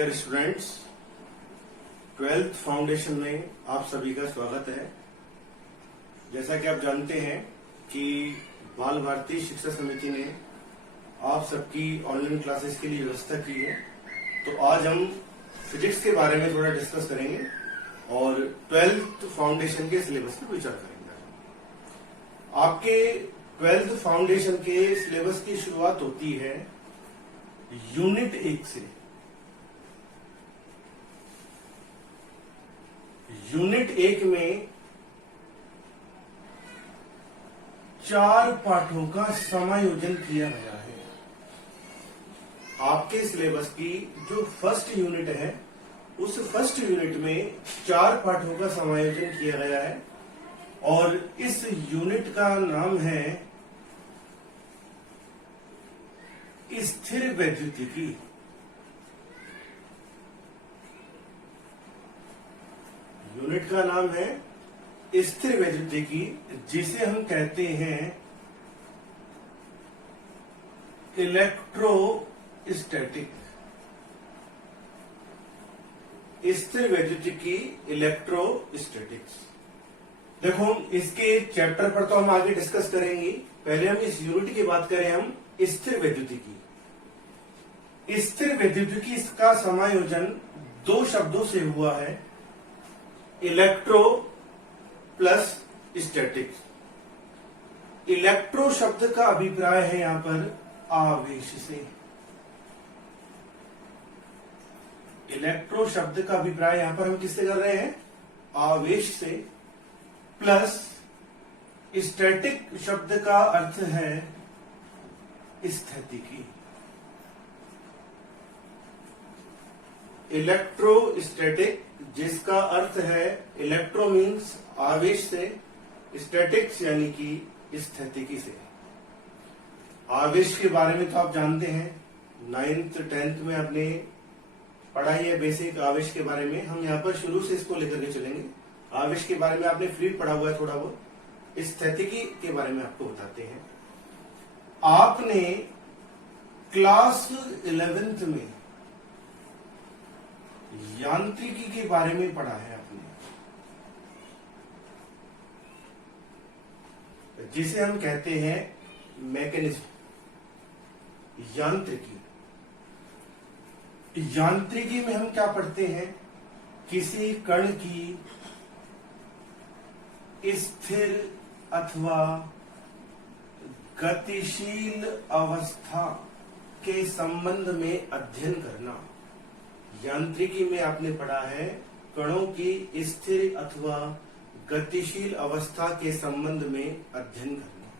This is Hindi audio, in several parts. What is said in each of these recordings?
डियर स्टूडेंट्स, 12th फाउंडेशन में आप सभी का स्वागत है। जैसा कि आप जानते हैं कि बाल भारती शिक्षा समिति ने आप सबकी ऑनलाइन क्लासेस के लिए व्यवस्था की है। तो आज हम फिजिक्स के बारे में थोड़ा डिस्कस करेंगे और 12th फाउंडेशन के सिलेबस पर विचार करेंगे। आपके 12th फाउंडेशन के सिलेबस की शुरुआत होती है यूनिट 1 से। यूनिट 1 में 4 पाठों का समायोजन किया गया है। आपके सिलेबस की जो फर्स्ट यूनिट है, उस फर्स्ट यूनिट में 4 पाठों का समायोजन किया गया है और इस यूनिट का नाम है स्थिर वैद्युतिकी। यूनिट का नाम है स्थिर वैद्युतिकी, जिसे हम कहते हैं इलेक्ट्रोस्टैटिक। स्थिर वैद्युतिकी इलेक्ट्रोस्टैटिक्स। देखो, इसके चैप्टर पर तो हम आगे डिस्कस करेंगे। पहले हम इस यूनिट की बात करें, हम स्थिर वैद्युतिकी। स्थिर वैद्युतिकी का समायोजन 2 शब्दों से हुआ है, इलेक्ट्रो प्लस स्टैटिक्स। इलेक्ट्रो शब्द का अभिप्राय है यहां पर आवेश से। इलेक्ट्रो शब्द का अभिप्राय यहां पर हम किससे कर रहे हैं? आवेश से। प्लस स्टैटिक शब्द का अर्थ है स्थितिकी। इलेक्ट्रोस्टैटिक, जिसका अर्थ है इलेक्ट्रो मीन्स आवेश से, स्टैटिक्स यानी कि स्थितिकी से। आवेश के बारे में तो आप जानते हैं, 9th 10th में आपने पढ़ा ही है बेसिक आवेश के बारे में। हम यहाँ पर शुरू से इसको लेकर के चलेंगे। आवेश के बारे में आपने फ्लूइड पढ़ा हुआ है थोड़ा बहुत। स्थितिकी के बारे में आपको बताते हैं। आपने क्लास 11th में यांत्रिकी के बारे में पढ़ा है आपने, जिसे हम कहते हैं मैकेनिज्म, यांत्रिकी। यांत्रिकी में हम क्या पढ़ते हैं? किसी कण की स्थिर अथवा गतिशील अवस्था के संबंध में अध्ययन करना। यांत्रिकी में आपने पढ़ा है कणों की स्थिर अथवा गतिशील अवस्था के संबंध में अध्ययन करना।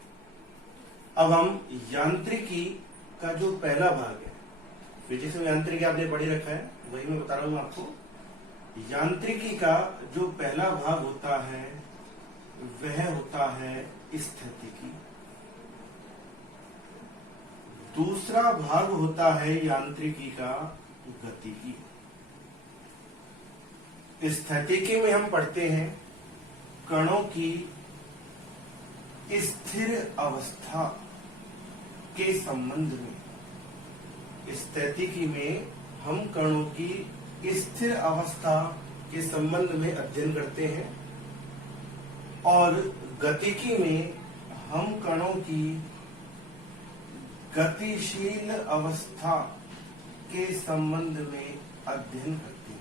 अब हम यांत्रिकी का जो पहला भाग है, फिजिक्स में यांत्रिकी आपने पढ़ी रखा है, वही मैं बता रहा हूं आपको। यांत्रिकी का जो पहला भाग होता है वह होता है स्थितिकी। दूसरा भाग होता है यांत्रिकी का गतिकी। स्थितिकी में हम पढ़ते हैं कणों की स्थिर अवस्था के संबंध में। स्थितिकी में हम कणों की स्थिर अवस्था के संबंध में अध्ययन करते हैं और गतिकी में हम कणों की गतिशील अवस्था के संबंध में अध्ययन करते हैं।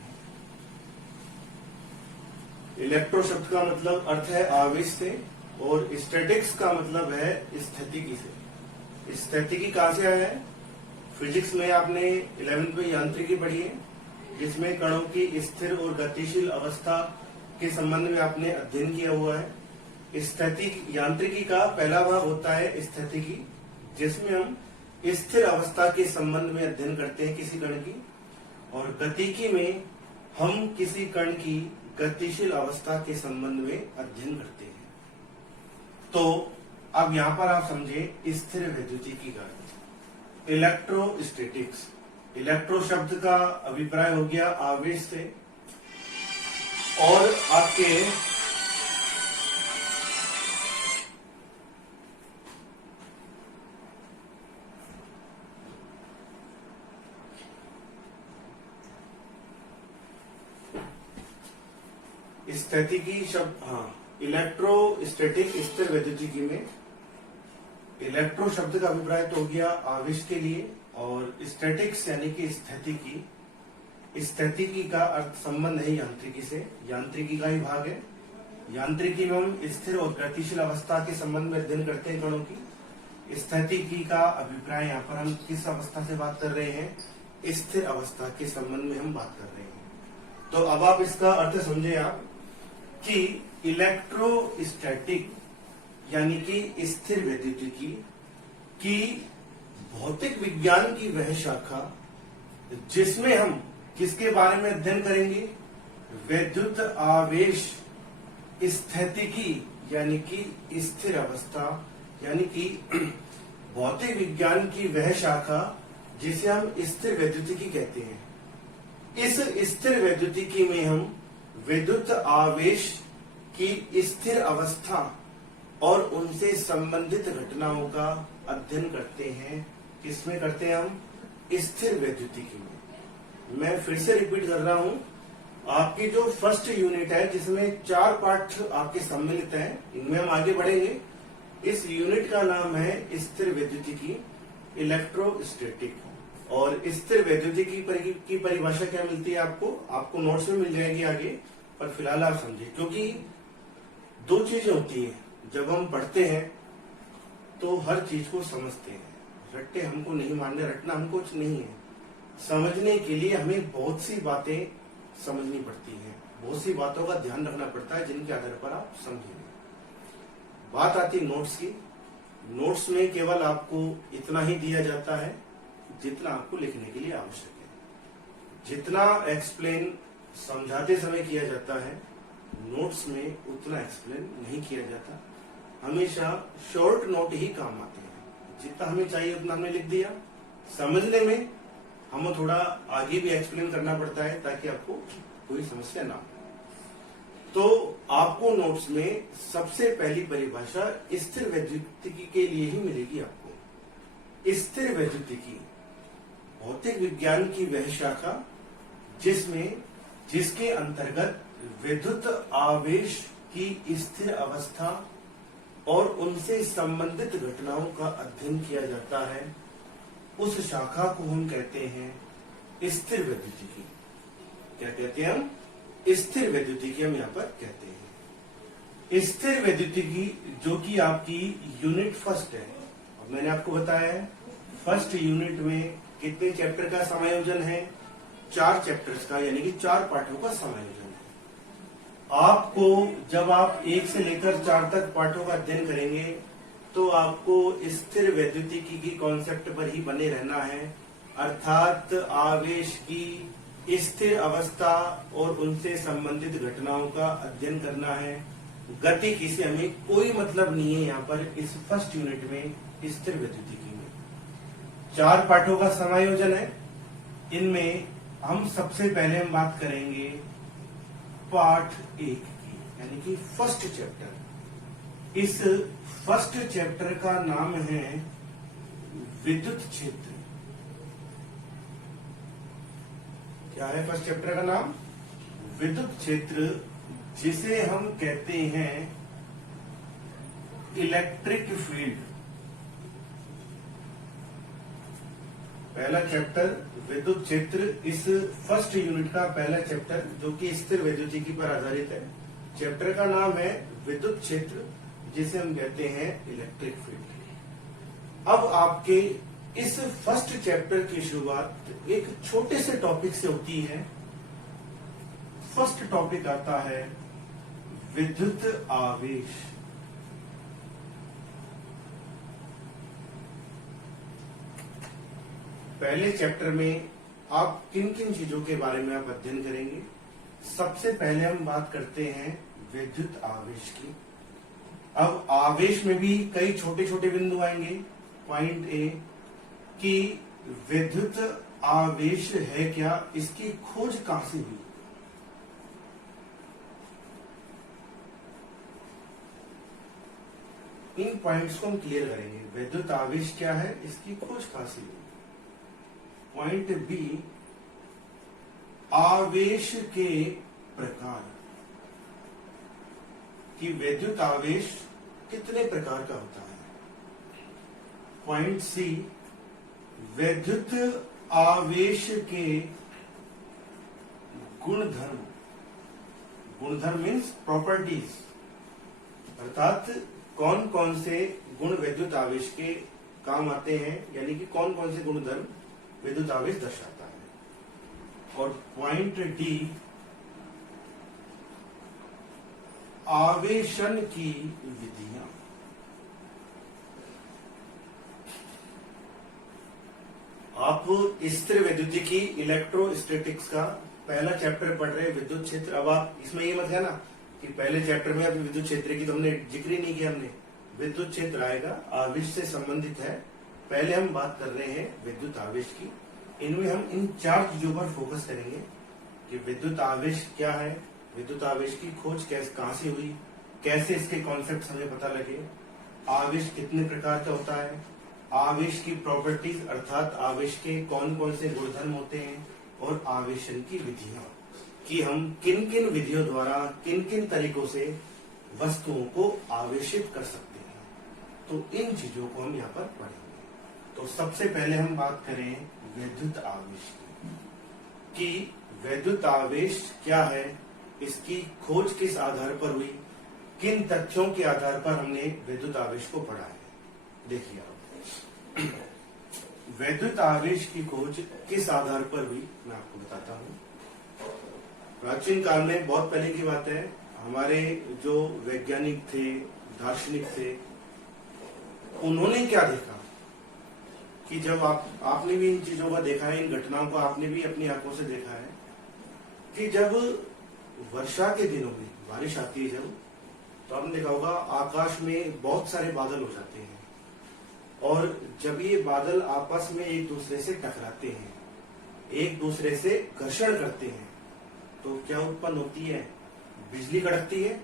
इलेक्ट्रो शब्द का मतलब अर्थ है आवेश से और स्टैटिक्स का मतलब है स्थितिकी से। स्थितिकी कहां से आया है? फिजिक्स में आपने 11th में यांत्रिकी पढ़ी है, जिसमें कणों की स्थिर और गतिशील अवस्था के संबंध में आपने अध्ययन किया हुआ है। स्थितिक यांत्रिकी का पहला भाग होता है स्थितिकी, जिसमें हम स्थिर अवस्था के संबंध में अध्ययन करते हैं किसी कण की, और गतिकी में हम किसी कण की गतिशील अवस्था के संबंध में अध्ययन करते हैं। तो अब यहां पर आप समझे स्थिर वैद्युतिकी का इलेक्ट्रोस्टैटिक्स। इलेक्ट्रो शब्द का अभिप्राय हो गया आवेश से, और आपके स्थितिकी शब्द, इलेक्ट्रोस्टैटिक स्थिर वैद्युतिकी में इलेक्ट्रो शब्द का अभिप्राय तो हो गया आवेश के लिए, और स्टैटिक्स यानी कि स्थितिकी, स्थितिकी का अर्थ संबंध है यांत्रिकी से, यांत्रिकी का ही भाग है। यांत्रिकी में हम स्थिर और गतिशील अवस्था के संबंध में अध्ययन करते हैं कणों की। स्थितिकी का अभिप्राय यहाँ पर हम किस अवस्था से बात कर रहे हैं, स्थिर अवस्था के संबंध में हम बात कर रहे हैं। तो अब आप इसका अर्थ समझे आप कि इलेक्ट्रोस्टैटिक यानी कि स्थिर वैद्युतिकी की भौतिक विज्ञान की वह शाखा जिसमें हम किसके बारे में अध्ययन करेंगे, विद्युत आवेश स्थितिकी यानी कि स्थिर अवस्था, यानी कि भौतिक विज्ञान की वह शाखा जिसे हम स्थिर वैद्युतिकी कहते हैं। इस स्थिर वैद्युतिकी में हम विद्युत आवेश की स्थिर अवस्था और उनसे संबंधित घटनाओं का अध्ययन करते हैं। किसमें करते हैं हम, स्थिर वैद्युतिकी में। मैं फिर से रिपीट कर रहा हूं, आपकी जो फर्स्ट यूनिट है जिसमें 4 पाठ आपके सम्मिलित हैं, इनमें हम आगे बढ़ेंगे। इस यूनिट का नाम है स्थिर वैद्युतिकी, इलेक्ट्रोस्टैटिक। और स्थिर वैद्युतिकी की परिभाषा क्या मिलती है आपको नोट्स में मिल जाएगी आगे, पर फिलहाल आप समझे, क्योंकि 2 चीजें होती हैं जब हम पढ़ते हैं तो हर चीज को समझते हैं। रट्टे हमको नहीं मारने, रटना हमको कुछ नहीं है। समझने के लिए हमें बहुत सी बातें समझनी पड़ती हैं, बहुत सी बातों का ध्यान रखना पड़ता है जिनके आधार पर आप समझेंगे। बात आती नोट्स की। नोट्स में केवल आपको इतना ही दिया जाता है जितना आपको लिखने के लिए आवश्यक है। जितना एक्सप्लेन समझाते समय किया जाता है, नोट्स में उतना एक्सप्लेन नहीं किया जाता। हमेशा शॉर्ट नोट ही काम आते हैं। जितना हमें चाहिए उतना हमने लिख दिया। समझने में हमें थोड़ा आगे भी एक्सप्लेन करना पड़ता है ताकि आपको कोई समस्या ना हो। तो आपको नोट्स में सबसे पहली परिभाषा स्थिर वैद्युतिकी के लिए ही मिलेगी आपको। स्थिर वैद्युतिकी भौतिक विज्ञान की वह शाखा जिसके अंतर्गत विद्युत आवेश की स्थिर अवस्था और उनसे संबंधित घटनाओं का अध्ययन किया जाता है, उस शाखा को हम कहते हैं स्थिर वैद्युतिकी। क्या कहते हैं हम, स्थिर वैद्युतिकी हम यहाँ पर कहते हैं। स्थिर वैद्युतिकी जो कि आपकी यूनिट फर्स्ट है। अब मैंने आपको बताया है फर्स्ट यूनिट में कितने चैप्टर का समायोजन है, 4 चैप्टर्स का, यानी कि 4 पाठों का समायोजन है। आपको जब आप 1 से लेकर 4 तक पाठों का अध्ययन करेंगे तो आपको स्थिर वैद्युतिकी की कॉन्सेप्ट पर ही बने रहना है, अर्थात आवेश की स्थिर अवस्था और उनसे संबंधित घटनाओं का अध्ययन करना है। गतिकी से हमें कोई मतलब नहीं है यहाँ पर इस फर्स्ट यूनिट में स्थिर वैद्युतिकी में। 4 पाठों का समायोजन है। इनमें हम सबसे पहले हम बात करेंगे पाठ 1 की, यानी कि फर्स्ट चैप्टर। इस फर्स्ट चैप्टर का नाम है विद्युत क्षेत्र। क्या है फर्स्ट चैप्टर का नाम, विद्युत क्षेत्र, जिसे हम कहते हैं इलेक्ट्रिक फील्ड। पहला चैप्टर विद्युत क्षेत्र, इस फर्स्ट यूनिट का पहला चैप्टर जो कि स्थिर वैद्युतिकी पर आधारित है। चैप्टर का नाम है विद्युत क्षेत्र, जिसे हम कहते हैं इलेक्ट्रिक फील्ड। अब आपके इस फर्स्ट चैप्टर की शुरुआत एक छोटे से टॉपिक से होती है। फर्स्ट टॉपिक आता है विद्युत आवेश। पहले चैप्टर में आप किन किन चीजों के बारे में आप अध्ययन करेंगे। सबसे पहले हम बात करते हैं विद्युत आवेश की। अब आवेश में भी कई छोटे छोटे बिंदु आएंगे। पॉइंट ए कि विद्युत आवेश है क्या, इसकी खोज कहां से हुई। इन पॉइंट्स को हम क्लियर करेंगे। विद्युत आवेश क्या है, इसकी खोज कहां से हुई। पॉइंट बी, आवेश के प्रकार। कि विद्युत आवेश कितने प्रकार का होता है। पॉइंट सी, विद्युत आवेश के गुणधर्म, गुणधर्म मीन्स प्रॉपर्टीज, अर्थात कौन कौन से गुण विद्युत आवेश के काम आते हैं, यानी कि कौन कौन से गुणधर्म विद्युत आवेश दर्शाता है। और पॉइंट डी, आवेशन की विधियां। आप स्थिर विद्युतिकी इलेक्ट्रोस्टैटिक्स का पहला चैप्टर पढ़ रहे हैं, विद्युत क्षेत्र। अब आप इसमें ये मत है ना कि पहले चैप्टर में अभी विद्युत क्षेत्र की तो हमने जिक्र ही नहीं किया, हमने विद्युत क्षेत्र आएगा, आवेश से संबंधित है। पहले हम बात कर रहे हैं विद्युत आवेश की। इनमें हम इन 4 चीजों पर फोकस करेंगे कि विद्युत आवेश क्या है, विद्युत आवेश की खोज कहां से हुई, कैसे इसके कॉन्सेप्ट हमें पता लगे, आवेश कितने प्रकार का होता है, आवेश की प्रॉपर्टीज अर्थात आवेश के कौन कौन से गुणधर्म होते हैं, और आवेशन की विधियां कि हम किन किन विधियों द्वारा किन किन तरीकों से वस्तुओं को आवेशित कर सकते हैं। तो इन चीजों को हम यहाँ पर पढ़ेंगे। तो सबसे पहले हम बात करें विद्युत आवेश की कि विद्युत आवेश क्या है, इसकी खोज किस आधार पर हुई, किन तथ्यों के आधार पर हमने विद्युत आवेश को पढ़ा है। देखिए आप, विद्युत आवेश की खोज किस आधार पर हुई, मैं आपको बताता हूँ। प्राचीन काल में, बहुत पहले की बात है, हमारे जो वैज्ञानिक थे, दार्शनिक थे, उन्होंने क्या देखा कि जब आपने भी इन चीजों का देखा है, इन घटनाओं को आपने भी अपनी आंखों से देखा है कि जब वर्षा के दिनों में बारिश आती है जब, तो आपने देखा होगा आकाश में बहुत सारे बादल हो जाते हैं, और जब ये बादल आपस में एक दूसरे से टकराते हैं, एक दूसरे से घर्षण करते हैं, तो क्या उत्पन्न होती है, बिजली कड़कती है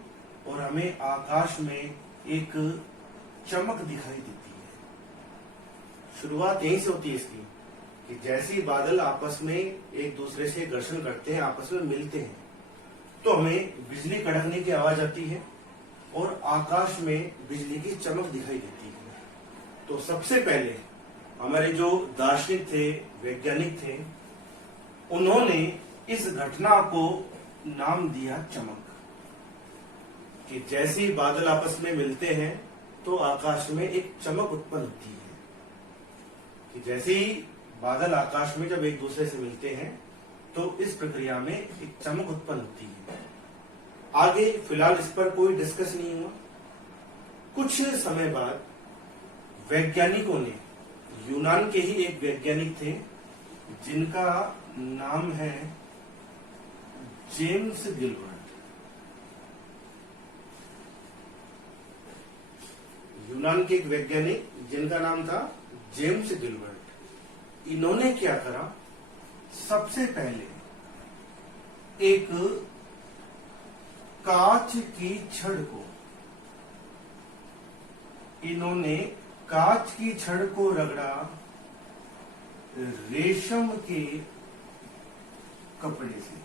और हमें आकाश में एक चमक दिखाई देती है। शुरुआत यहीं से होती है इसकी कि जैसे ही बादल आपस में एक दूसरे से घर्षण करते हैं, आपस में मिलते हैं, तो हमें बिजली कड़कने की आवाज आती है और आकाश में बिजली की चमक दिखाई देती है। तो सबसे पहले हमारे जो दार्शनिक थे, वैज्ञानिक थे, उन्होंने इस घटना को नाम दिया चमक, कि जैसे ही बादल आपस में मिलते हैं तो आकाश में एक चमक उत्पन्न होती है। कि जैसे ही बादल आकाश में जब एक दूसरे से मिलते हैं तो इस प्रक्रिया में एक चमक उत्पन्न होती है। आगे फिलहाल इस पर कोई डिस्कस नहीं हुआ। कुछ समय बाद वैज्ञानिकों ने, यूनान के ही एक वैज्ञानिक थे जिनका नाम है जेम्स गिलबर्ट। यूनान के एक वैज्ञानिक जिनका नाम था जेम्स गिलबर्ट। इन्होंने क्या करा, सबसे पहले एक कांच की छड़ को, इन्होंने कांच की छड़ को रगड़ा रेशम के कपड़े से।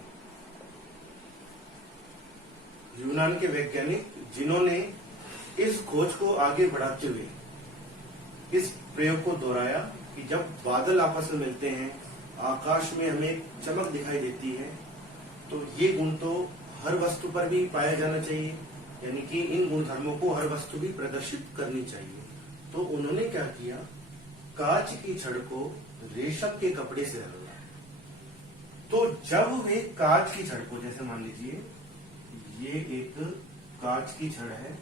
यूनान के वैज्ञानिक जिन्होंने इस खोज को आगे बढ़ाते हुए इस प्रयोग को दोहराया कि जब बादल आपस में मिलते हैं, आकाश में हमें चमक दिखाई देती है, तो ये गुण तो हर वस्तु पर भी पाया जाना चाहिए, यानी कि इन गुणधर्मों को हर वस्तु भी प्रदर्शित करनी चाहिए। तो उन्होंने क्या किया, कांच की छड़ को रेशम के कपड़े से रगड़ा। तो जब वे कांच की छड़ को, जैसे मान लीजिए ये एक कांच की छड़ है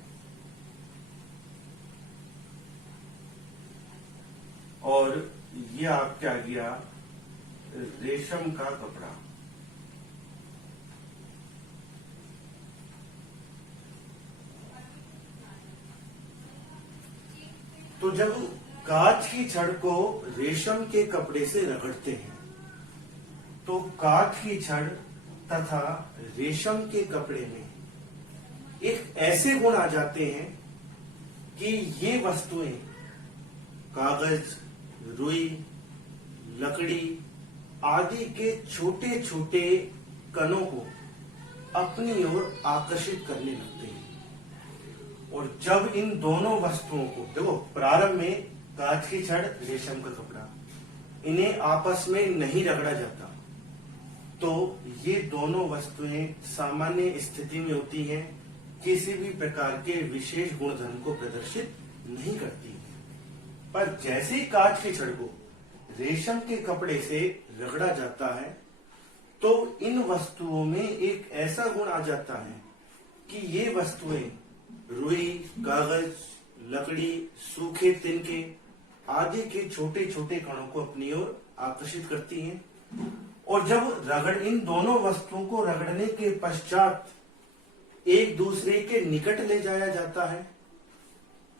और ये आपके आ गया रेशम का कपड़ा, तो जब कांच की छड़ को रेशम के कपड़े से रगड़ते हैं तो कांच की छड़ तथा रेशम के कपड़े में एक ऐसे गुण आ जाते हैं कि ये वस्तुएं कागज, रुई, लकड़ी आदि के छोटे छोटे कणों को अपनी ओर आकर्षित करने लगते हैं। और जब इन दोनों वस्तुओं को देखो, प्रारंभ में कांच की छड़, रेशम का कपड़ा, इन्हें आपस में नहीं रगड़ा जाता, तो ये दोनों वस्तुएं सामान्य स्थिति में होती हैं, किसी भी प्रकार के विशेष गुणधर्म को प्रदर्शित नहीं करती। पर जैसे ही कांच की छड़ को रेशम के कपड़े से रगड़ा जाता है, तो इन वस्तुओं में एक ऐसा गुण आ जाता है कि ये वस्तुएं रुई, कागज, लकड़ी, सूखे तिनके आदि के छोटे छोटे कणों को अपनी ओर आकर्षित करती हैं। और जब इन दोनों वस्तुओं को रगड़ने के पश्चात एक दूसरे के निकट ले जाया जाता है,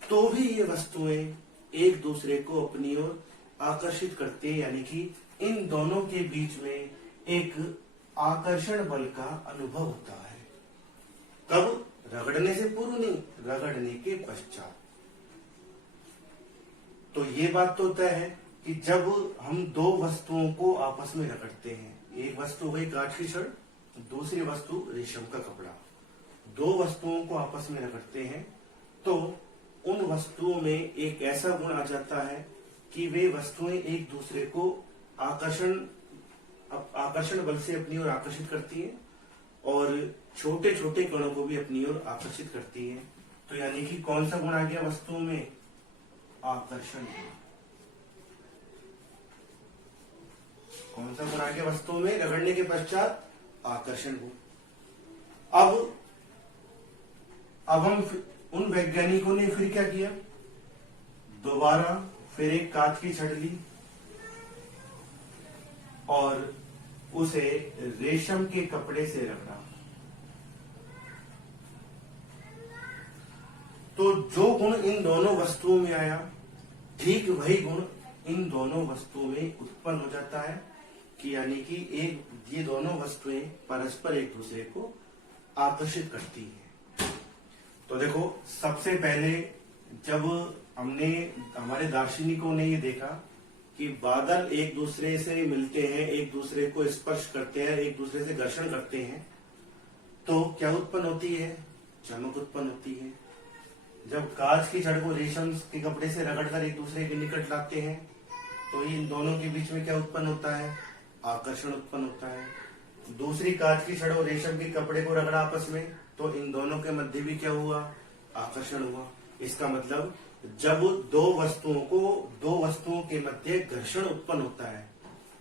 तो भी ये वस्तुएं एक दूसरे को अपनी ओर आकर्षित करते हैं, यानी कि इन दोनों के बीच में एक आकर्षण बल का अनुभव होता है। कब? रगड़ने से पूर्व नहीं, रगड़ने के पश्चात। तो ये बात तो तय है कि जब हम दो वस्तुओं को आपस में रगड़ते हैं, एक वस्तु हो गई कांच की छड़, दूसरी वस्तु रेशम का कपड़ा, दो वस्तुओं को आपस में रगड़ते हैं, तो उन वस्तुओं में एक ऐसा गुण आ जाता है कि वे वस्तुएं एक दूसरे को आकर्षण बल से अपनी ओर आकर्षित करती हैं और छोटे छोटे कणों को भी अपनी ओर आकर्षित करती हैं। तो यानी कि कौन सा गुण आ गया वस्तुओं में? आकर्षण गुण। कौन सा गुण आ गया वस्तुओं में रगड़ने के पश्चात? आकर्षण गुण। अब हम उन वैज्ञानिकों ने फिर क्या किया, दोबारा फिर एक कांच की छड़ ली और उसे रेशम के कपड़े से रगड़ा। तो जो गुण इन दोनों वस्तुओं में आया, ठीक वही गुण इन दोनों वस्तुओं में उत्पन्न हो जाता है कि यानी कि ये दोनों वस्तुएं परस्पर एक दूसरे को आकर्षित करती हैं। तो देखो, सबसे पहले जब हमारे दार्शनिकों ने ये देखा कि बादल एक दूसरे से मिलते हैं, एक दूसरे को स्पर्श करते हैं, एक दूसरे से घर्षण करते हैं, तो क्या उत्पन्न होती है? चमक उत्पन्न होती है। जब कांच की छड़ को रेशम के कपड़े से रगड़कर एक दूसरे के निकट लाते हैं, तो इन दोनों के बीच में क्या उत्पन्न होता है? आकर्षण उत्पन्न होता है। दूसरी कांच की छड़ और रेशम के कपड़े को रगड़ा आपस में, तो इन दोनों के मध्य भी क्या हुआ? आकर्षण हुआ। इसका मतलब जब दो वस्तुओं के मध्य घर्षण उत्पन्न होता है,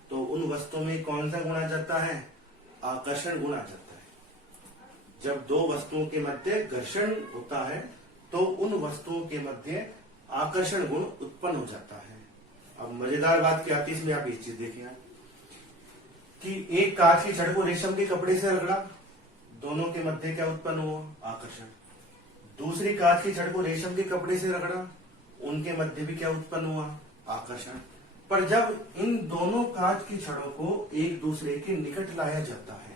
तो उन वस्तुओं में कौन सा गुण आ जाता है? आकर्षण गुण आ जाता है। जब दो वस्तुओं के मध्य घर्षण होता है, तो उन वस्तुओं के मध्य आकर्षण गुण उत्पन्न हो जाता है। अब मजेदार बात क्या आती है इसमें, आप ये चीज देखिए कि एक कांच की छड़ को रेशम के कपड़े से रगड़ा, दोनों के मध्य क्या उत्पन्न हुआ? आकर्षण। दूसरी कांच की छड़ को रेशम के कपड़े से रगड़ा, उनके मध्य भी क्या उत्पन्न हुआ? आकर्षण। पर जब इन दोनों कांच की छड़ों को एक दूसरे के निकट लाया जाता है,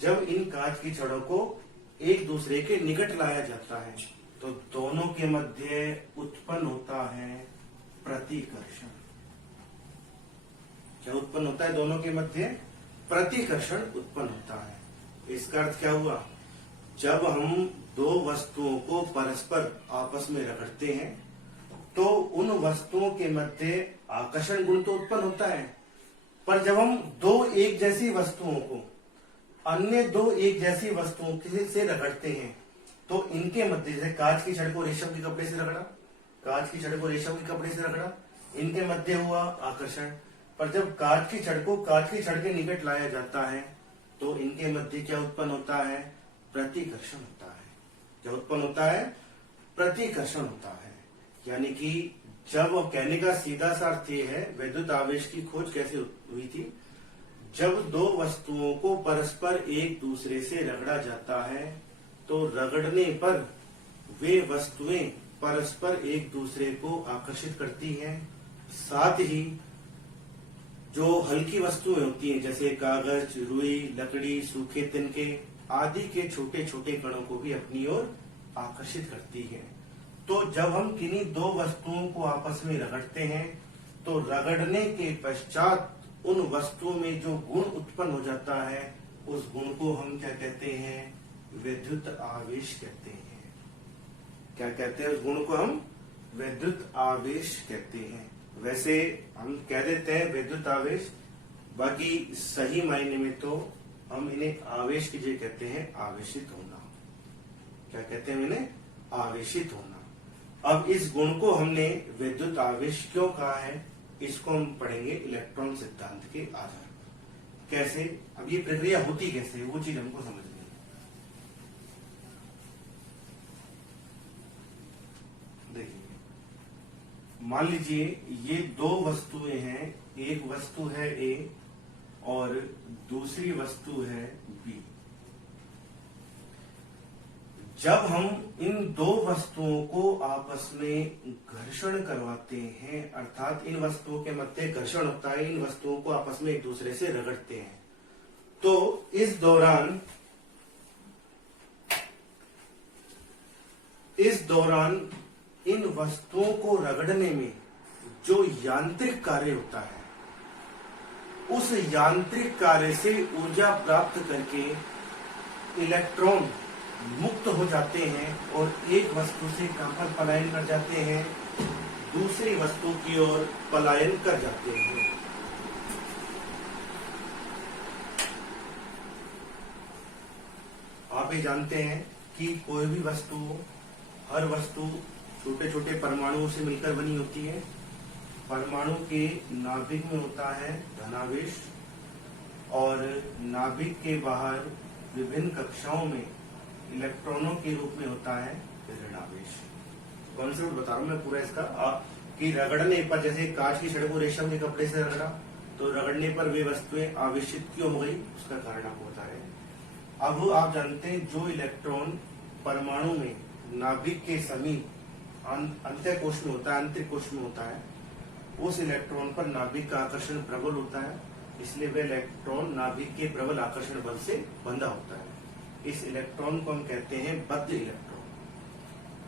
जब इन कांच की छड़ों को एक दूसरे के निकट लाया जाता है, तो दोनों के मध्य उत्पन्न होता है प्रतिकर्षण। क्या उत्पन्न होता है? दोनों के मध्य प्रतिकर्षण उत्पन्न होता है। इसका अर्थ क्या हुआ? जब हम दो वस्तुओं को परस्पर आपस में रगड़ते हैं, तो उन वस्तुओं के मध्य आकर्षण गुण तो उत्पन्न होता है, पर जब हम दो एक जैसी वस्तुओं को अन्य दो एक जैसी वस्तुओं से रगड़ते हैं, तो इनके मध्य, जैसे कांच की छड़ को रेशम के कपड़े से रगड़ा, कांच की छड़ को रेशम के कपड़े से रगड़ा, इनके मध्य हुआ आकर्षण। पर जब कांच की छड़ को कांच की छड़ के निकट लाया जाता है, तो इनके मध्य क्या उत्पन्न होता है? प्रतिकर्षण होता है। क्या उत्पन्न होता है? प्रतिकर्षण होता है। यानी कि जब, कहने का सीधा सा अर्थ ये है, विद्युत आवेश की खोज कैसे हुई थी? जब दो वस्तुओं को परस्पर एक दूसरे से रगड़ा जाता है, तो रगड़ने पर वे वस्तुएं परस्पर एक दूसरे को आकर्षित करती हैं। साथ ही जो हल्की वस्तुएं होती हैं, जैसे कागज, रुई, लकड़ी, सूखे तिनके आदि के छोटे छोटे कणों को भी अपनी ओर आकर्षित करती है। तो जब हम किन्हीं दो वस्तुओं को आपस में रगड़ते हैं, तो रगड़ने के पश्चात उन वस्तुओं में जो गुण उत्पन्न हो जाता है, उस गुण को हम क्या कहते हैं? विद्युत आवेश कहते हैं। क्या कहते हैं? उस गुण को हम विद्युत आवेश कहते हैं। वैसे हम कह देते हैं विद्युत आवेश, बाकी सही मायने में तो हम इन्हें आवेश की जगह कहते हैं आवेशित होना। क्या कहते हैं इन्हें? आवेशित होना। अब इस गुण को हमने विद्युत आवेश क्यों कहा है, इसको हम पढ़ेंगे इलेक्ट्रॉन सिद्धांत के आधार पर। कैसे? अब ये प्रक्रिया होती कैसे, वो चीज हमको समझनी है। देखिए, मान लीजिए ये दो वस्तुएं हैं, एक वस्तु है ए और दूसरी वस्तु है बी। जब हम इन दो वस्तुओं को आपस में घर्षण करवाते हैं, अर्थात इन वस्तुओं के मध्य घर्षण होता है, इन वस्तुओं को आपस में एक दूसरे से रगड़ते हैं, तो इस दौरान इन वस्तुओं को रगड़ने में जो यांत्रिक कार्य होता है, उस यांत्रिक कार्य से ऊर्जा प्राप्त करके इलेक्ट्रॉन मुक्त हो जाते हैं और एक वस्तु से कहां पर पलायन कर जाते हैं? दूसरी वस्तु की ओर पलायन कर जाते हैं। आप ये जानते हैं कि कोई भी वस्तु, हर वस्तु छोटे छोटे परमाणुओं से मिलकर बनी होती है। परमाणु के नाभिक में होता है धनावेश और नाभिक के बाहर विभिन्न कक्षाओं में इलेक्ट्रॉनों के रूप में होता है ऋणावेश। कॉन्सेप्ट बता रहा हूं मैं पूरा इसका, कि रगड़ने पर, जैसे कांच की छड़ को रेशम के कपड़े से रगड़ा, तो रगड़ने पर वे वस्तुएं आवेशित क्यों हो गई, उसका कारण आपको बता रहे हैं। अब आप जानते हैं जो इलेक्ट्रॉन परमाणु में नाभिक के समीप अंतः कोश में होता है, आंतरिक कोश में होता है, उस इलेक्ट्रॉन पर नाभिक का आकर्षण प्रबल होता है, इसलिए वह इलेक्ट्रॉन नाभिक के प्रबल आकर्षण बल से बंधा होता है। इस इलेक्ट्रॉन को हम कहते हैं बद्ध इलेक्ट्रॉन।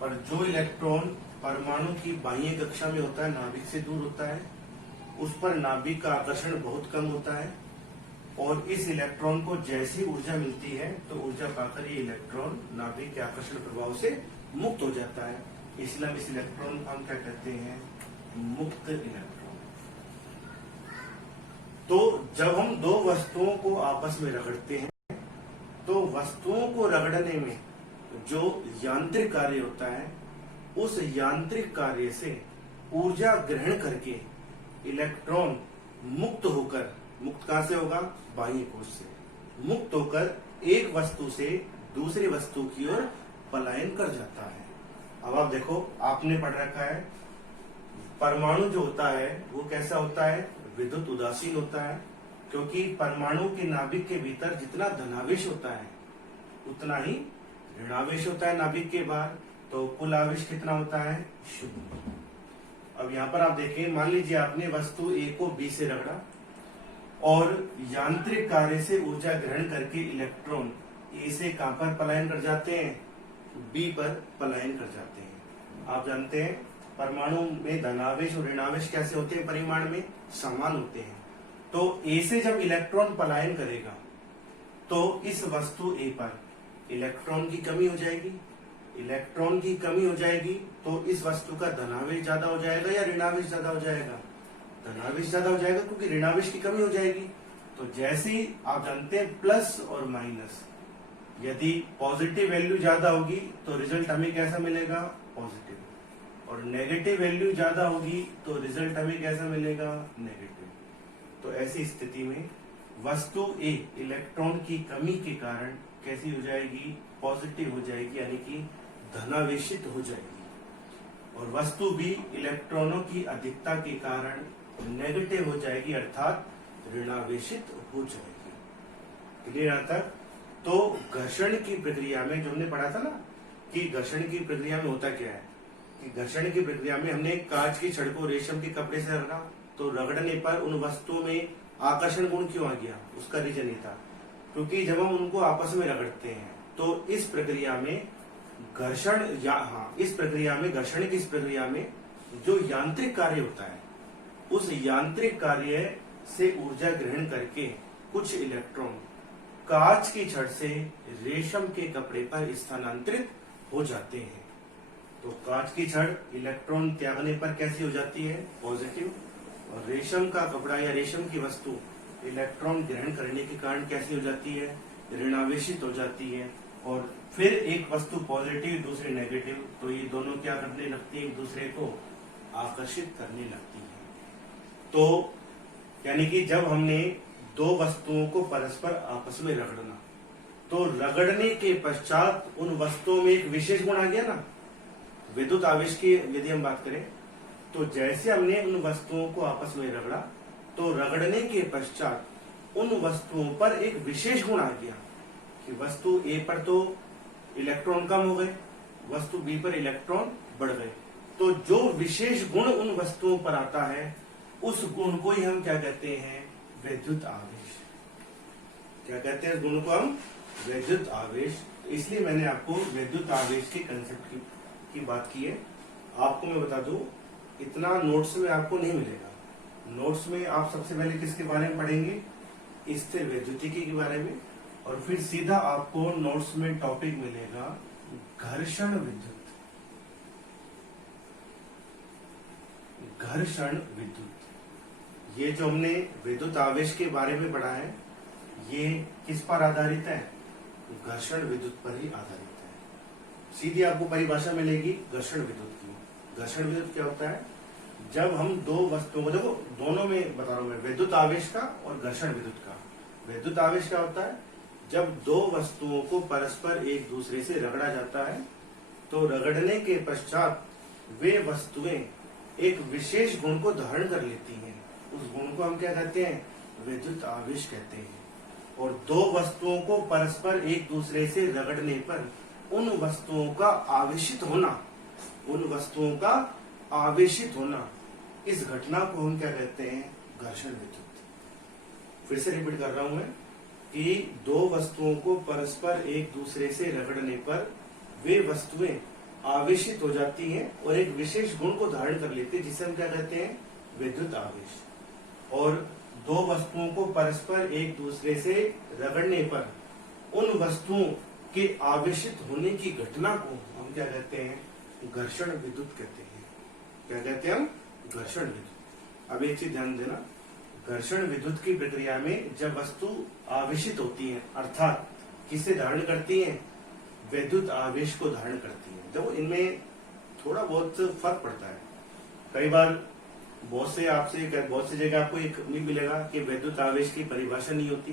पर जो इलेक्ट्रॉन परमाणु की बाह्य कक्षा में होता है, नाभिक से दूर होता है, उस पर नाभिक का आकर्षण बहुत कम होता है और इस इलेक्ट्रॉन को जैसी ऊर्जा मिलती है तो ऊर्जा पाकर ये इलेक्ट्रॉन नाभिक के आकर्षण प्रभाव से मुक्त हो जाता है। इसलिए इस इलेक्ट्रॉन को हम क्या कहते हैं? मुक्त इलेक्ट्रॉन। तो जब हम दो वस्तुओं को आपस में रगड़ते हैं, तो वस्तुओं को रगड़ने में जो यांत्रिक कार्य होता है, उस यांत्रिक कार्य से ऊर्जा ग्रहण करके इलेक्ट्रॉन मुक्त होकर, मुक्त कहां से होगा? बाह्य कोश से मुक्त होकर एक वस्तु से दूसरी वस्तु की ओर पलायन कर जाता है। अब आप देखो, आपने पढ़ रखा है परमाणु जो होता है वो कैसा होता है? विद्युत उदासीन होता है, क्योंकि परमाणु के नाभिक के भीतर जितना धनावेश होता है उतना ही ऋणावेश होता है नाभिक के बाहर, तो कुल आवेश कितना होता है? शून्य। अब यहाँ पर आप देखें, मान लीजिए आपने वस्तु ए को बी से रगड़ा और यांत्रिक कार्य से ऊर्जा ग्रहण करके इलेक्ट्रॉन ए से कहां पर पलायन कर जाते हैं? बी पर पलायन कर जाते हैं। आप जानते हैं परमाणु में धनावेश और ऋणावेश कैसे होते हैं? परिमाण में समान होते हैं। तो ए से जब इलेक्ट्रॉन पलायन करेगा तो इस वस्तु ए पर इलेक्ट्रॉन की कमी हो जाएगी। इलेक्ट्रॉन की कमी हो जाएगी तो इस वस्तु का धनावेश ज्यादा हो जाएगा या ऋणावेश ज्यादा हो जाएगा? धनावेश ज्यादा हो जाएगा, क्योंकि ऋणावेश की कमी हो जाएगी। तो जैसे ही आप जानते हैं प्लस और माइनस, यदि पॉजिटिव वैल्यू ज्यादा होगी तो रिजल्ट हमें कैसा मिलेगा? पॉजिटिव। और नेगेटिव वैल्यू ज्यादा होगी तो रिजल्ट हमें कैसा मिलेगा? नेगेटिव। तो ऐसी स्थिति में वस्तु ए इलेक्ट्रॉन की कमी के कारण कैसी हो जाएगी? पॉजिटिव हो जाएगी, यानी कि धनावेशित हो जाएगी। और वस्तु बी इलेक्ट्रॉनों की अधिकता के कारण नेगेटिव हो जाएगी, अर्थात ऋणावेशित हो जाएगी। क्लियर आता? तो घर्षण की प्रक्रिया में जो हमने पढ़ा था ना कि घर्षण की प्रक्रिया में होता क्या है, कि घर्षण की प्रक्रिया में हमने कांच की छड़ को रेशम के कपड़े से रगड़ा, तो रगड़ने पर उन वस्तुओं में आकर्षण गुण क्यों आ गया? उसका रीजन ये था क्योंकि जब हम उनको आपस में रगड़ते हैं तो इस प्रक्रिया में घर्षण इस प्रक्रिया में जो यांत्रिक कार्य होता है, उस यांत्रिक कार्य से ऊर्जा ग्रहण करके कुछ इलेक्ट्रॉन कांच की छड़ से रेशम के कपड़े पर स्थानांतरित हो जाते हैं। तो कांच की छड़ इलेक्ट्रॉन त्यागने पर कैसी हो जाती है, पॉजिटिव। और रेशम का कपड़ा या रेशम की वस्तु इलेक्ट्रॉन ग्रहण करने के कारण कैसी हो जाती है, ऋणावेशित हो जाती है। और फिर एक वस्तु पॉजिटिव दूसरी नेगेटिव, तो ये दोनों क्या करने लगती है, एक दूसरे को आकर्षित करने लगती है। तो यानी कि जब हमने दो वस्तुओं को परस्पर आपस में रगड़ना, तो रगड़ने के पश्चात उन वस्तुओं में एक विशेष गुण आ गया ना। विद्युत आवेश की यदि हम बात करें तो जैसे हमने उन वस्तुओं को आपस में रगड़ा, तो रगड़ने के पश्चात उन वस्तुओं पर एक विशेष गुण आ गया कि वस्तु ए पर तो इलेक्ट्रॉन कम हो गए, वस्तु बी पर इलेक्ट्रॉन बढ़ गए। तो जो विशेष गुण उन वस्तुओं पर आता है, उस गुण को ही हम क्या कहते हैं, विद्युत आवेश। क्या कहते हैं, गुण को हम विद्युत आवेश। इसलिए मैंने आपको विद्युत आवेश के कंसेप्ट की बात की है। आपको मैं बता दूं, इतना नोट्स में आपको नहीं मिलेगा। नोट्स में आप सबसे पहले किसके बारे में पढ़ेंगे, स्थिर वैद्युतिकी के बारे में, और फिर सीधा आपको नोट्स में टॉपिक मिलेगा घर्षण विद्युत। घर्षण विद्युत, ये जो हमने विद्युत आवेश के बारे में पढ़ा है, ये किस पर आधारित है, घर्षण विद्युत पर ही आधारित है। सीधी आपको परिभाषा मिलेगी घर्षण विद्युत की। घर्षण विद्युत क्या होता है, जब हम दो वस्तुओं को, देखो दोनों में बता रहा हूं मैं, विद्युत आवेश का और घर्षण विद्युत का। विद्युत आवेश क्या होता है, जब दो वस्तुओं को परस्पर एक दूसरे से रगड़ा जाता है, तो रगड़ने के पश्चात वे वस्तुएं एक विशेष गुण को धारण कर लेती हैं। उस गुण को हम क्या कहते हैं, विद्युत आवेश कहते हैं। और दो वस्तुओं को परस्पर एक दूसरे से रगड़ने पर उन वस्तुओं का आवेशित होना, उन वस्तुओं का आवेशित होना, इस घटना को हम क्या कहते हैं, घर्षण विद्युत। फिर से रिपीट कर रहा हूं मैं कि दो वस्तुओं को परस्पर एक दूसरे से रगड़ने पर वे वस्तुएं आवेशित हो जाती हैं और एक विशेष गुण को धारण कर लेती है, जिसे हम क्या कहते हैं, विद्युत आवेश। और दो वस्तुओं को परस्पर एक दूसरे से रगड़ने पर उन वस्तुओं के आवेशित होने की घटना को हम क्या कहते हैं, घर्षण विद्युत कहते हैं। क्या कहते हैं हम, घर्षण विद्युत। अब एक चीज ध्यान देना, घर्षण विद्युत की प्रक्रिया में जब वस्तु आवेशित होती है, अर्थात किसे धारण करती है, विद्युत आवेश को धारण करती है। देखो इनमें थोड़ा बहुत फर्क पड़ता है। कई बार बहुत सी जगह आपको एक नहीं मिलेगा कि विद्युत आवेश की परिभाषा नहीं होती।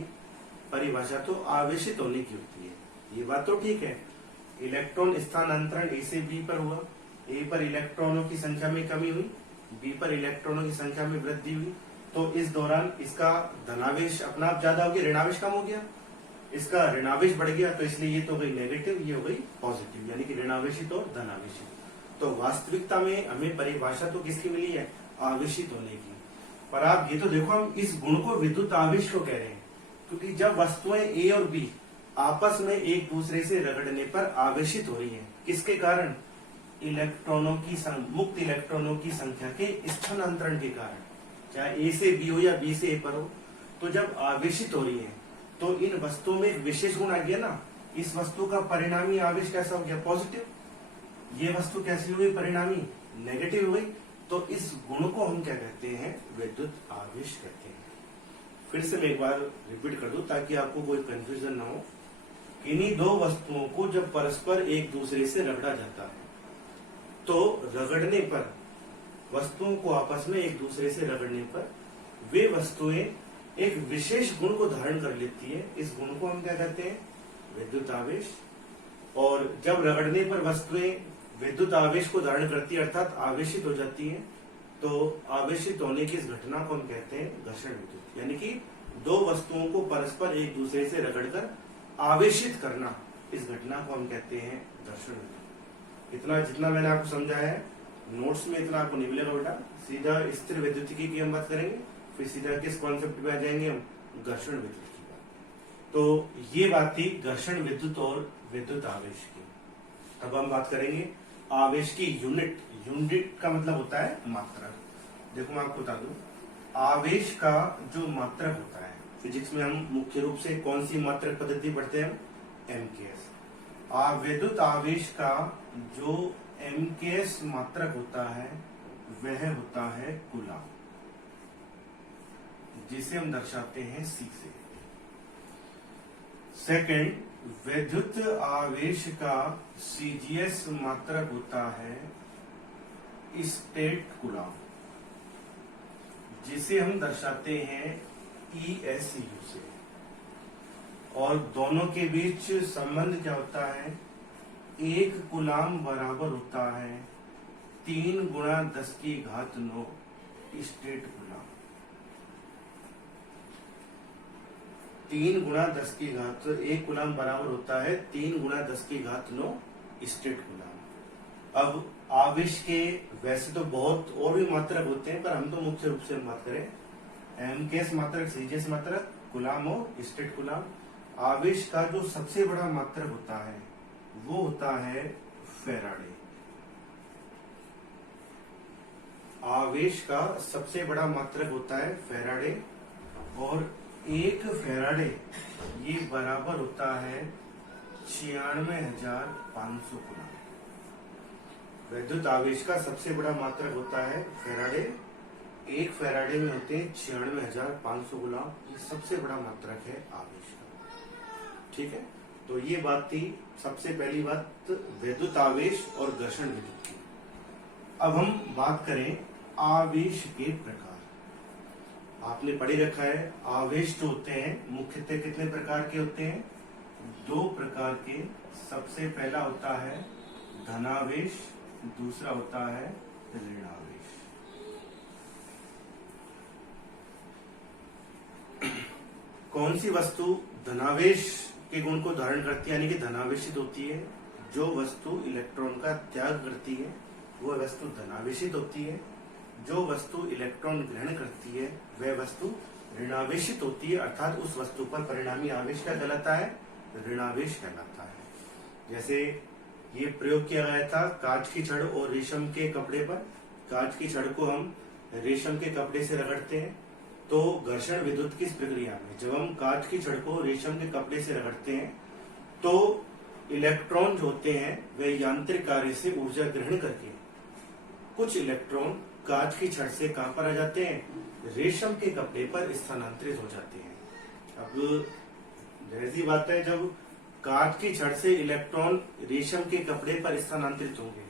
परिभाषा तो आवेशित होने की होती है, ये बात तो ठीक है। इलेक्ट्रॉन स्थानांतरण ए से बी पर हुआ, ए पर इलेक्ट्रॉनों की संख्या में कमी हुई, बी पर इलेक्ट्रॉनों की संख्या में वृद्धि हुई। तो इस दौरान इसका धनावेश अपना आप ज्यादा हो गया, ऋणावेश कम हो गया, इसका ऋणावेश बढ़ गया, तो इसलिए ये तो हो गई नेगेटिव, ये हो गई पॉजिटिव, यानी कि ऋणावेशित और धनावेशित। तो वास्तविकता में हमें परिभाषा तो किसकी मिली है, आवेशित होने की। पर आप ये तो देखो, हम इस गुण को विद्युत आवेश को कह रहे हैं, क्योंकि जब वस्तुएं ए और बी आपस में एक दूसरे से रगड़ने पर आवेशित हो रही हैं, किसके कारण, इलेक्ट्रॉनों की मुक्त इलेक्ट्रॉनों की संख्या के स्थानांतरण के कारण, चाहे ए से बी हो या बी से ए पर हो। तो जब आवेशित हो रही है, तो इन वस्तुओं में एक विशेष गुण आ गया ना, इस वस्तु का परिणामी आवेश कैसा हो गया, पॉजिटिव। ये वस्तु कैसी हुई, परिणामी नेगेटिव हुई। तो इस गुण को हम क्या कहते हैं, विद्युत आवेश कहते हैं। फिर से मैं एक बार रिपीट कर दूं ताकि आपको कोई कंफ्यूजन ना हो। इन्हीं दो वस्तुओं को जब परस्पर एक दूसरे से रगड़ा जाता है, तो रगड़ने पर, वस्तुओं को आपस में एक दूसरे से रगड़ने पर वे वस्तुएं एक विशेष गुण को धारण कर लेती है। इस गुण को हम क्या कहते हैं, विद्युत आवेश। और जब रगड़ने पर वस्तुएं विद्युत आवेश को धारण करती है, अर्थात आवेशित हो जाती है, तो आवेशित होने की इस घटना को हम कहते हैं घर्षण विद्युत। यानी कि दो वस्तुओं को परस्पर एक दूसरे से रगड़कर आवेशित करना, इस घटना को हम कहते हैं घर्षण विद्युत। इतना जितना मैंने आपको समझाया है, नोट्स में इतना आपको नहीं मिलेगा बेटा। सीधा स्थिर वैद्युतिकी की हम बात करेंगे, फिर सीधा किस कॉन्सेप्ट पे आ जाएंगे हम, घर्षण विद्युत की बात। तो ये बात थी घर्षण विद्युत और विद्युत आवेश की। अब हम बात करेंगे आवेश की यूनिट। यूनिट का मतलब होता है मात्रक। देखो मैं आपको बता दूं, आवेश का जो मात्रक होता है, फिजिक्स में हम मुख्य रूप से कौन सी मात्रक पद्धति पढ़ते हैं, एमकेएस। विद्युत आवेश का जो एमकेएस मात्रक होता है वह होता है कूलाम, जिसे हम दर्शाते हैं सी से। सेकंड, विद्युत आवेश का सीजीएस मात्रक होता है स्टेट कूलाम, जिसे हम दर्शाते हैं ईएसयू से। और दोनों के बीच संबंध क्या होता है? 1 कूलाम बराबर होता है 3 गुणा 10 की घात 9 स्टेट कूलाम। 3 गुणा 10 की घात, तो 1 कूलाम बराबर होता है 3 गुणा 10 की घात 9 स्टेट कूलाम। अब आवेश के वैसे तो बहुत और भी मात्रक होते हैं, पर हम तो मुख्य रूप से बात करें एमकेएस मात्रक, सीजीएस मात्रक, कूलाम और स्टेट कूलाम। आवेश का जो सबसे बड़ा मात्रक होता है वो होता है फैराडे। आवेश का सबसे बड़ा मात्रक होता है फैराडे, और 1 फैराडे ये बराबर होता है 96,500 कूलाम। विद्युत आवेश का सबसे बड़ा मात्रक होता है फैराडे। 1 फैराडे में होते हैं 96,500 कूलाम। ये सबसे बड़ा मात्रक है आवेश का। ठीक है, तो ये बात थी सबसे पहली बात विद्युत आवेश और घर्षण विद्युत की। अब हम बात करें आवेश के प्रकार। आपने पढ़ी रखा है आवेश जो होते हैं मुख्यतः कितने प्रकार के होते हैं? 2 प्रकार के। सबसे पहला होता है धनावेश, दूसरा होता है ऋणावेश। कौन सी वस्तु धनावेश के गुण को धारण करती है, यानी कि धनावेशित होती है? जो वस्तु इलेक्ट्रॉन का त्याग करती है वह वस्तु धनावेशित होती है। जो वस्तु इलेक्ट्रॉन ग्रहण करती है वह वस्तु ऋणावेशित होती है, अर्थात उस वस्तु पर परिणामी आवेश क्या कहलाता है? ऋणावेश कहलाता है। जैसे ये प्रयोग किया गया था कांच की छड़ और रेशम के कपड़े पर। कांच की छड़ को हम रेशम के कपड़े से रगड़ते हैं, तो घर्षण विद्युत की इस प्रक्रिया में जब हम कांच की छड़ को रेशम के कपड़े से रगड़ते हैं तो इलेक्ट्रॉन जो होते हैं वे यांत्रिक कार्य से ऊर्जा ग्रहण करके कुछ इलेक्ट्रॉन कांच की छड़ से कहां पर आ जाते हैं? रेशम के कपड़े पर स्थानांतरित हो जाते हैं। अब जैसी बात है, जब कांच की छड़ से इलेक्ट्रॉन रेशम के कपड़े पर स्थानांतरित होंगे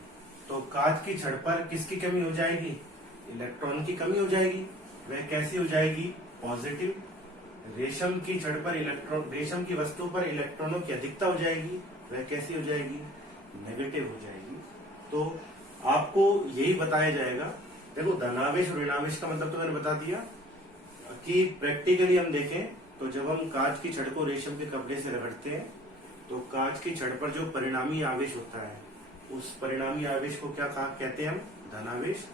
तो कांच की छड़ पर किसकी कमी हो जाएगी? इलेक्ट्रॉन की कमी हो जाएगी। वह कैसी हो जाएगी? पॉजिटिव। रेशम की छड़ पर इलेक्ट्रॉन, रेशम की वस्तु पर इलेक्ट्रॉनों की अधिकता हो जाएगी। वह कैसी हो जाएगी? नेगेटिव हो जाएगी। तो आपको यही बताया जाएगा। देखो, धनावेश और ऋणावेश का मतलब तो मैंने बता दिया कि प्रैक्टिकली हम देखें तो जब हम कांच की छड़ को रेशम के कपड़े से रगड़ते हैं तो कांच की छड़ पर जो परिणामी आवेश होता है उस परिणामी आवेश को क्या कहते हैं हम? धनावेश।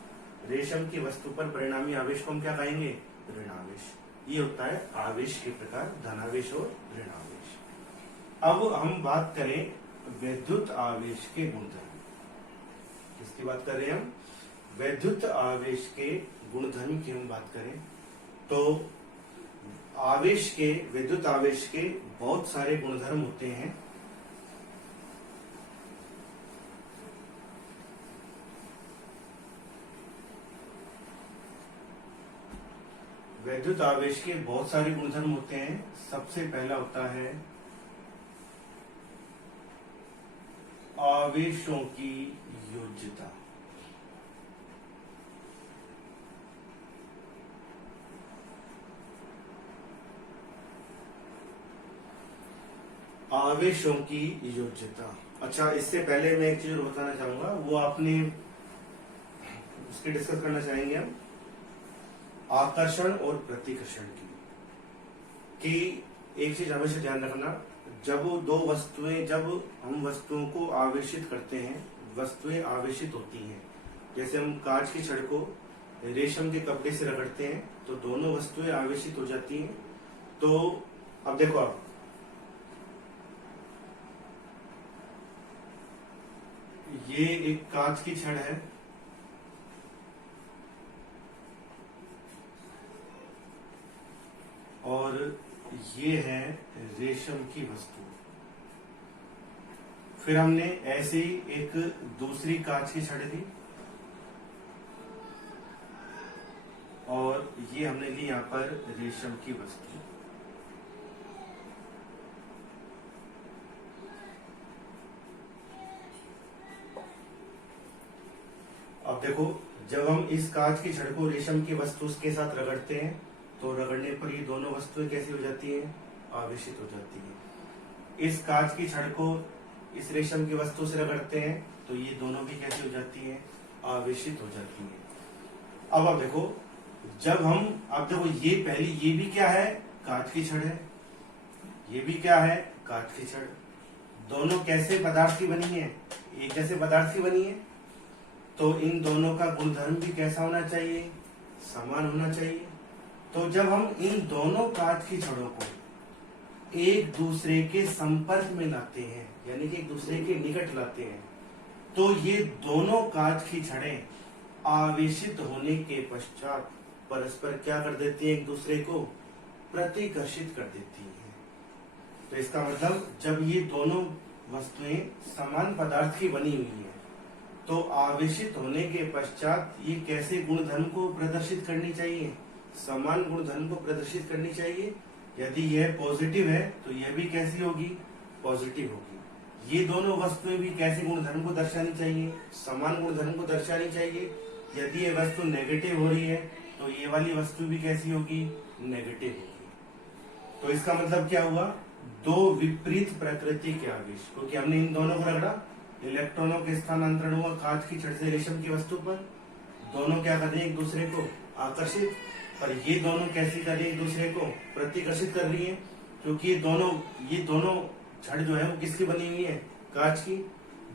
रेशम की वस्तु पर परिणामी आवेश को हम क्या कहेंगे? ऋणावेश। ये होता है आवेश के प्रकार, धनावेश और ऋणावेश। अब हम बात करें विद्युत आवेश के गुणधर्म। किसकी बात कर रहे हैं हम? विद्युत आवेश के गुणधर्म की हम बात करें तो विद्युत आवेश के बहुत सारे गुणधर्म होते हैं। विद्युत आवेश के बहुत सारे गुणधर्म होते हैं। सबसे पहला होता है आवेशों की योज्यता। आवेशों की योज्यता। अच्छा, इससे पहले मैं एक चीज और बताना चाहूंगा, वो आपने उसकी डिस्कस करना चाहेंगे हम आकर्षण और प्रतिकर्षण की। एक चीज हमेशा ध्यान रखना, जब हम वस्तुओं को आवेशित करते हैं, वस्तुएं आवेशित होती हैं। जैसे हम कांच की छड़ को रेशम के कपड़े से रगड़ते हैं तो दोनों वस्तुएं आवेशित हो जाती हैं। तो अब देखो, आप ये एक कांच की छड़ है और ये है रेशम की वस्तु। फिर हमने ऐसे ही एक दूसरी कांच की छड़ ली और ये हमने ली यहाँ पर रेशम की वस्तु। अब देखो, जब हम इस कांच की छड़ को रेशम की वस्तु के साथ रगड़ते हैं तो रगड़ने पर ये दोनों वस्तुएं कैसी हो जाती हैं? आवेशित हो जाती है। इस कांच की छड़ को इस रेशम की वस्तु से रगड़ते हैं तो ये दोनों भी कैसी हो जाती हैं? आवेशित हो जाती है। अब देखो, जब हम अब देखो ये पहली, ये भी क्या है? कांच की छड़ है, ये भी क्या है? कांच की छड़। दोनों कैसे पदार्थ की बनी है? एक जैसे पदार्थ की बनी है। तो इन दोनों का गुणधर्म भी कैसा होना चाहिए? समान होना चाहिए। तो जब हम इन दोनों कांच की छड़ों को एक दूसरे के संपर्क में लाते हैं, यानी कि एक दूसरे के निकट लाते हैं, तो ये दोनों कांच की छड़ें आवेशित होने के पश्चात परस्पर क्या कर देती है? एक दूसरे को प्रतिकर्षित कर देती है। तो इसका मतलब जब ये दोनों वस्तुएं समान पदार्थ की बनी हुई है तो आवेशित होने के पश्चात ये कैसे गुणधर्म को प्रदर्शित करनी चाहिए? समान गुणधर्म को प्रदर्शित करनी चाहिए। यदि यह पॉजिटिव है तो यह भी कैसी होगी? पॉजिटिव होगी। ये दोनों वस्तुएं भी कैसे गुणधर्म को दर्शानी चाहिए? समान गुणधर्म को दर्शानी चाहिए। यदि यह वस्तु नेगेटिव हो रही है तो ये वाली वस्तु भी कैसी होगी? नेगेटिव होगी। तो इसका मतलब क्या हुआ? दो विपरीत प्रकृति के आवेश, क्योंकि हमने इन दोनों को रगड़ा, इलेक्ट्रॉनों के स्थानांतरण हुआ कांच की छड़ से रेशम की वस्तु पर। दोनों क्या कर रहे हैं? एक दूसरे को आकर्षित। पर ये दोनों कैसी कर रही है? एक दूसरे को प्रतिकर्षित कर रही है, क्योंकि ये दोनों छड़ जो है वो किसकी बनी हुई है? कांच की।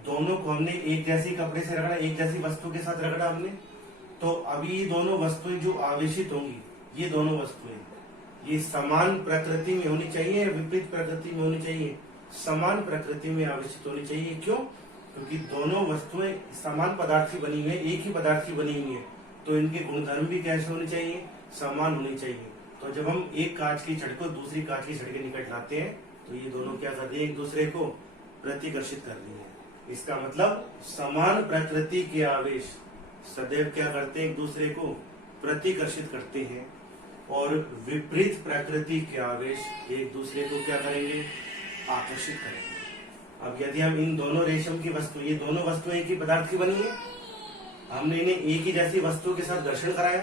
दोनों को हमने एक जैसी कपड़े से रगड़ा, एक जैसी वस्तु के साथ रगड़ा हमने। तो अभी ये दोनों वस्तुएं जो आवेशित होंगी, ये दोनों वस्तुएं ये समान प्रकृति में होनी चाहिए या विपरीत प्रकृति में होनी चाहिए? समान प्रकृति में आवेशित होनी चाहिए। क्यों? क्योंकि दोनों वस्तुएं समान पदार्थ की बनी हुई है, एक ही पदार्थ की बनी हुई है, तो इनके गुणधर्म भी कैसे होने चाहिए? समान होने चाहिए। तो जब हम एक कांच की छड़ को दूसरी कांच की छड़ के निकट लाते हैं तो ये दोनों क्या कर रही है? एक दूसरे को प्रतिकर्षित कर रही है। इसका मतलब समान प्रकृति के आवेश सदैव क्या करते हैं? एक दूसरे को प्रतिकर्षित करते हैं, और विपरीत प्रकृति के आवेश एक दूसरे को क्या करेंगे? आकर्षित करेंगे। अब यदि हम इन दोनों रेशम की वस्तु, ये दोनों वस्तुएं एक ही पदार्थ की बनी है, हमने इन्हें एक ही जैसी वस्तुओं के साथ घर्षण कराया,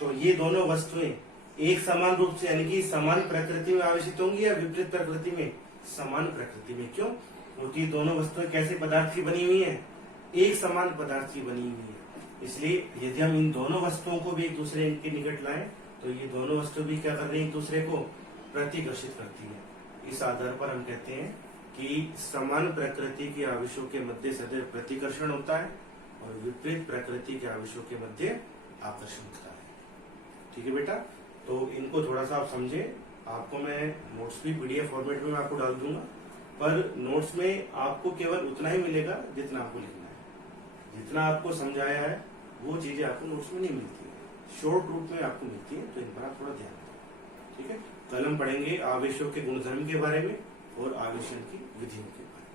तो ये दोनों वस्तुएं एक समान रूप से यानी कि समान प्रकृति में आवेशित होंगी या विपरीत प्रकृति में? समान प्रकृति में। क्यों? क्योंकि दोनों वस्तुएं कैसे पदार्थ की बनी हुई है? एक समान पदार्थ की बनी हुई है। इसलिए यदि हम इन दोनों वस्तुओं को भी एक दूसरे के निकट लाएं तो ये दोनों वस्तु भी क्या कर रही है? एक दूसरे को प्रतिकर्षित करती है। इस आधार पर हम कहते हैं कि समान प्रकृति के आवेशों के मध्य सदैव प्रतिकर्षण होता है और विपरीत प्रकृति के आवेशों के मध्य आकर्षण होता है। ठीक है बेटा, तो इनको थोड़ा सा आप समझें। आपको मैं नोट्स भी पीडीएफ फॉर्मेट में आपको डाल दूंगा, पर नोट्स में आपको केवल उतना ही मिलेगा जितना आपको लिखना है। जितना आपको समझाया है वो चीजें आपको नोट्स में नहीं मिलती है, शॉर्ट रूप में आपको मिलती है, तो इन पर आप थोड़ा ध्यान दें। ठीक है, कल हम पढ़ेंगे आवेशों के गुणधर्म के बारे में और आवेशन की विधियों के बारे में।